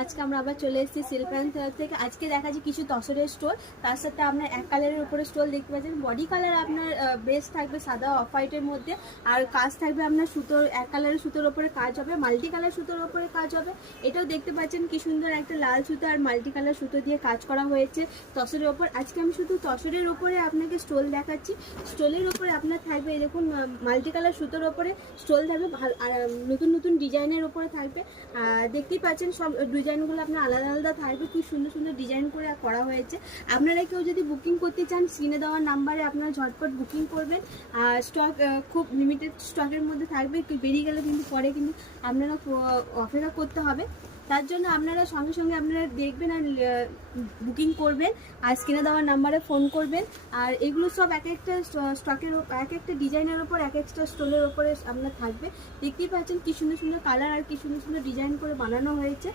আজকে আমরা আবার চলে এসেছি শিল্পায়ন থেকে। আজকে দেখাচ্ছি কিছু তসরের স্টোল, তার সাথে আপনার এক কালারের উপরে স্টোল দেখতে পাচ্ছেন। বডি কালার আপনার বেস থাকবে সাদা অফ হোয়াইটের মধ্যে, আর কাজ থাকবে আপনার সুতোর, এক কালারের সুতোর ওপরে কাজ হবে, মাল্টি কালার সুতোর ওপরে কাজ হবে। এটাও দেখতে পাচ্ছেন কি সুন্দর একটা লাল সুতো আর মাল্টি কালার সুতো দিয়ে কাজ করা হয়েছে তসরের ওপর। আজকে আমি শুধু তসরের ওপরে আপনাকে স্টোল দেখাচ্ছি। স্টোলের ওপরে আপনার থাকবে এই দেখুন মাল্টি কালার সুতোর ওপরে স্টোল থাকবে, আর নতুন নতুন ডিজাইনের ওপরে থাকবে। দেখতেই পাচ্ছেন সব ডিজাইনগুলো আপনার আলাদা আলাদা থাকবে, খুব সুন্দর সুন্দর ডিজাইন করে করা হয়েছে। আপনারা কেউ যদি বুকিং করতে চান স্ক্রিনে দেওয়ার নাম্বারে আপনারা ঝটপট বুকিং করবেন। আর স্টক খুব লিমিটেড স্টকের মধ্যে থাকবে, বেরিয়ে গেলে কিন্তু পরে কিন্তু আপনারা অপেক্ষা করতে হবে। তার জন্য আপনারা সঙ্গে সঙ্গে আপনারা দেখবেন আর বুকিং করবেন, আর স্ক্রিনে দেওয়ার নাম্বারে ফোন করবেন। আর এগুলো সব এক একটা স্টকের এক একটা ডিজাইনের ওপর এক একটা স্টোলের ওপরে আপনার থাকবে। দেখতেই পাচ্ছেন কি সুন্দর সুন্দর কালার আর কি সুন্দর সুন্দর ডিজাইন করে বানানো হয়েছে।